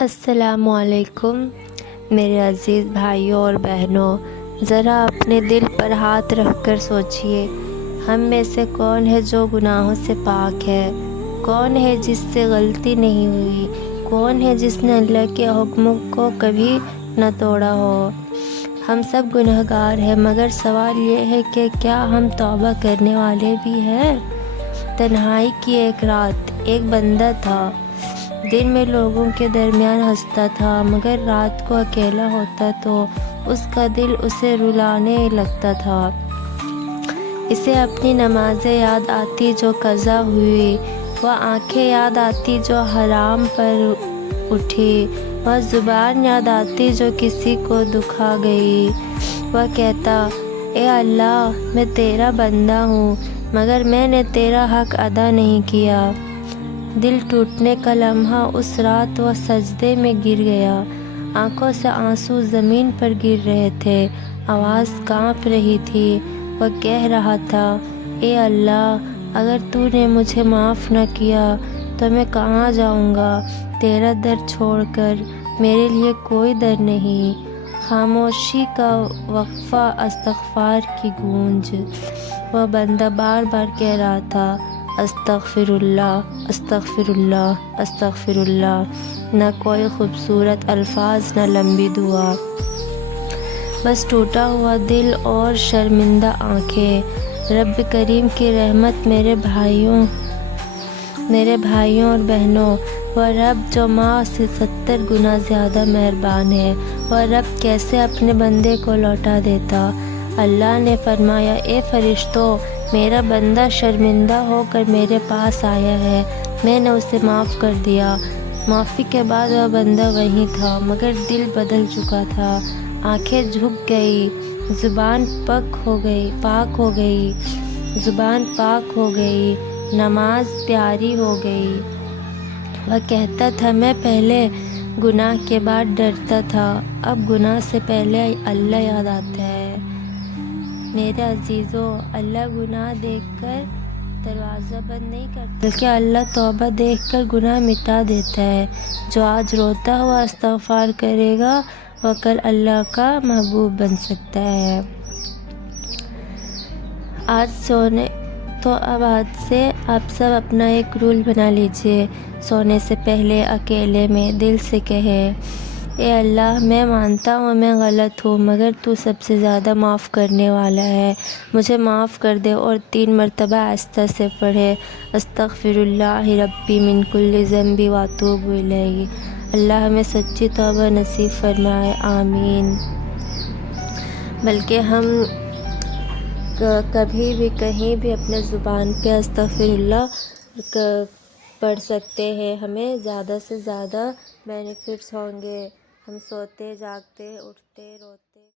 السلام علیکم میرے عزیز بھائیوں اور بہنوں، ذرا اپنے دل پر ہاتھ رکھ کر سوچئے، ہم میں سے کون ہے جو گناہوں سے پاک ہے؟ کون ہے جس سے غلطی نہیں ہوئی؟ کون ہے جس نے اللہ کے حکم کو کبھی نہ توڑا ہو؟ ہم سب گنہگار ہیں، مگر سوال یہ ہے کہ کیا ہم توبہ کرنے والے بھی ہیں؟ تنہائی کی ایک رات، ایک بندہ تھا، دن میں لوگوں کے درمیان ہنستا تھا، مگر رات کو اکیلا ہوتا تو اس کا دل اسے رلانے لگتا تھا۔ اسے اپنی نمازیں یاد آتی جو قضا ہوئی، وہ آنکھیں یاد آتی جو حرام پر اٹھی، وہ زبان یاد آتی جو کسی کو دکھا گئی۔ وہ کہتا، اے اللہ، میں تیرا بندہ ہوں، مگر میں نے تیرا حق ادا نہیں کیا۔ دل ٹوٹنے کا لمحہ اس رات وہ سجدے میں گر گیا، آنکھوں سے آنسو زمین پر گر رہے تھے، آواز کانپ رہی تھی۔ وہ کہہ رہا تھا، اے اللہ، اگر تو نے مجھے معاف نہ کیا تو میں کہاں جاؤں گا؟ تیرا در چھوڑ کر میرے لیے کوئی در نہیں۔ خاموشی کا وقفہ، استغفار کی گونج۔ وہ بندہ بار بار کہہ رہا تھا، استغفر اللہ، استغفر اللہ، استغفر اللہ۔ نہ کوئی خوبصورت الفاظ، نہ لمبی دعا، بس ٹوٹا ہوا دل اور شرمندہ آنکھیں۔ رب کریم کی رحمت میرے بھائیوں اور بہنوں، وہ رب جو ماں سے 70 گنا زیادہ مہربان ہے، وہ رب کیسے اپنے بندے کو لوٹا دیتا۔ اللہ نے فرمایا، اے فرشتوں، میرا بندہ شرمندہ ہو کر میرے پاس آیا ہے، میں نے اسے معاف کر دیا۔ معافی کے بعد وہ بندہ وہیں تھا، مگر دل بدل چکا تھا، آنکھیں جھک گئی، زبان پاک ہو گئی، نماز پیاری ہو گئی۔ وہ کہتا تھا، میں پہلے گناہ کے بعد ڈرتا تھا، اب گناہ سے پہلے اللہ یاد آتا ہے۔ میرے عزیزو، اللہ گناہ دیکھ کر دروازہ بند نہیں کرتا، بلکہ اللہ توبہ دیکھ کر گناہ مٹا دیتا ہے۔ جو آج روتا ہوا استغفار کرے گا، وہ کل اللہ کا محبوب بن سکتا ہے۔ آج سے آپ سب اپنا ایک رول بنا لیجئے، سونے سے پہلے اکیلے میں دل سے کہے، اے اللہ، میں مانتا ہوں میں غلط ہوں، مگر تو سب سے زیادہ معاف کرنے والا ہے، مجھے معاف کر دے۔ اور 3 مرتبہ آہستہ سے پڑھے، استغفر اللہ ربی من کل ذنب واتوب الیہ۔ اللہ ہمیں سچی توبہ نصیب فرمائے، آمین۔ بلکہ ہم کبھی بھی کہیں بھی اپنے زبان پہ استغفر اللہ پڑھ سکتے ہیں، ہمیں زیادہ سے زیادہ بینیفٹس ہوں گے۔ ہم سوتے، جاگتے، اٹھتے، روتے